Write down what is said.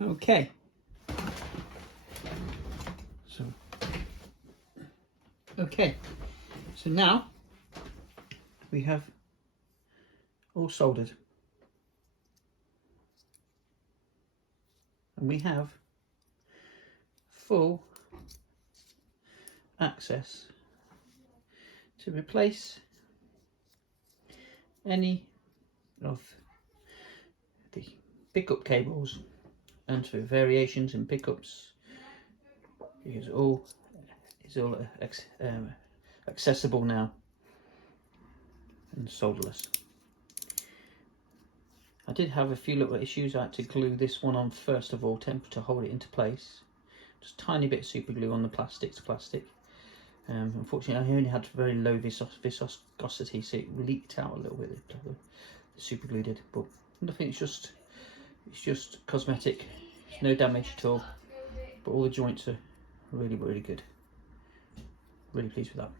Okay. So now we have all soldered, and we have full access to replace any of the pickup cables and for variations in pickups. It's all accessible now and solderless. I did have a few little issues. I had to glue this one on first of all to hold it into place. Just tiny bit of super glue on the plastic to plastic. Unfortunately, I only had very low viscosity, so it leaked out a little bit. The super glue did, but nothing. It's just cosmetic. There's no damage at all. But all the joints are really good. Really pleased with that.